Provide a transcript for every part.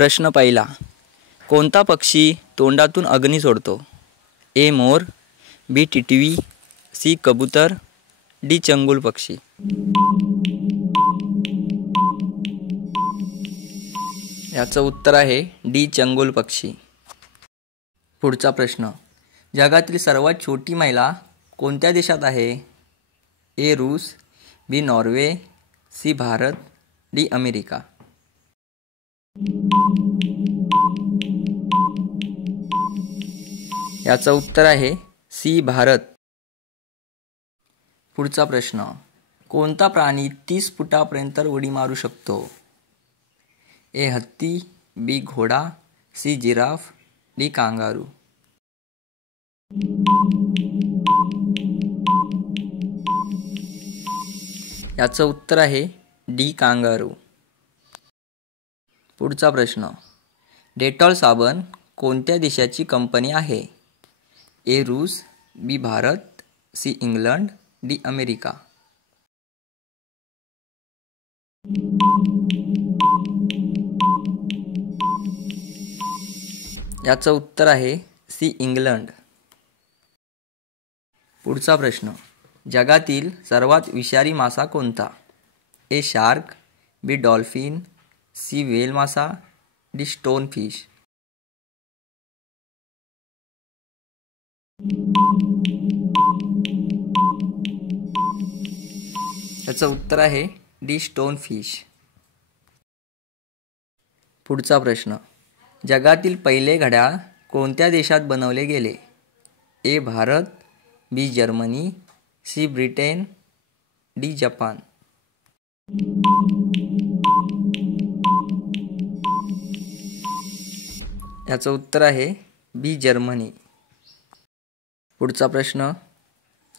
प्रश्न पहिला. कोणता पक्षी तोंडातून अग्नी सोडतो? ए मोर, बी टिटवी, सी कबूतर, डी चंगुल पक्षी. याचं उत्तर आहे डी चंगुल पक्षी. पुढचा प्रश्न. जगातील सर्वात छोटी महिला कोणत्या देशात आहे? ए रूस, B Norway, C Bharat, D America. याचं उत्तर आहे सी भारत. पुढचा प्रश्न. कोणता प्राणी 30 फुटापर्यंत उडी मारू शकतो? ए हत्ती, बी घोडा, सी जिराफ, डी कांगारू. याचं उत्तर आहे डी कांगारू. पुढचा प्रश्न. डेटॉल साबण कोणत्या देशाची कंपनी आहे? ए रूस, B Bharat, C England, D America. याचं उत्तर आहे सी इंग्लंड. पुढचा प्रश्न. जगातील सर्वात विषारी मासा कोणता? ए शार्क, बी डॉल्फिन, सी व्हेल मासा, डी स्टोन फिश. याचं उत्तर आहे डी स्टोन फिश. पुढचा प्रश्न. जगातील पहिले घड्याळ कोणत्या देशात बनवले गेले? A Bharat, B Germany, C Britain, D Japan. याचं उत्तर आहे बी जर्मनी. पुढचा प्रश्न.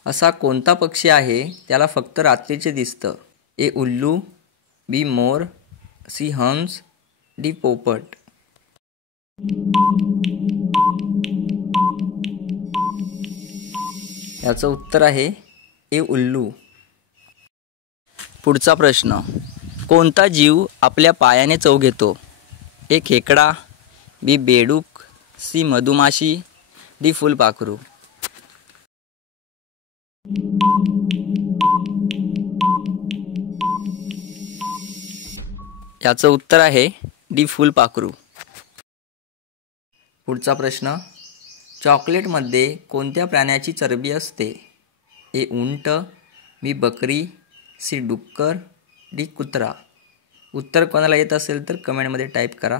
असा कोणता पक्षी आहे त्याला फक्त रात्रीचे दिसतं? ए उल्लू, be more, C Hans, D पोपट. याचं उत्तर आहे ए उल्लू. पुढचा प्रश्न. कोणता जीव आपल्या पायाने चव घेतो? ए खेकडा, बी बेडूक, सी मधुमाशी, डी फुलपाखरू. याचं उत्तर आहे डी फुलपाखरू. पुढचा प्रश्न. चॉकलेटमध्ये कोणत्या प्राण्याची चरबी असते? ए उंट, बी बकरी, सी डुक्कर, डी कुत्रा. उत्तर कोणाला येत असेल तर कमेंटमध्ये टाईप करा.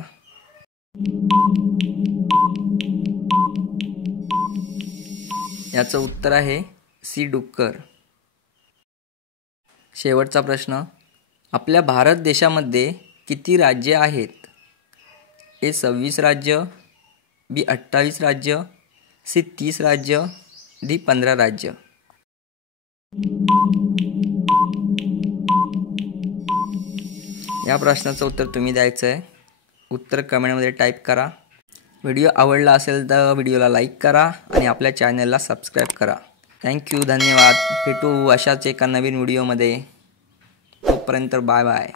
याचं उत्तर आहे सी डुक्कर. शेवटचा प्रश्न. आपल्या भारत देशामध्ये किती राज्ये आहेत? ए 26 राज्य, बी 28 राज्य, सी 30 राज्य, डी 15 राज्य. या प्रश्नाचं उत्तर तुम्ही द्यायचं आहे. उत्तर कमेंटमध्ये टाईप करा. व्हिडिओ आवडला असेल तर व्हिडिओला लाईक करा आणि आपल्या चॅनलला सबस्क्राईब करा. थँक्यू, धन्यवाद. भेटू अशाच एका नवीन व्हिडिओमध्ये. तोपर्यंत बाय बाय.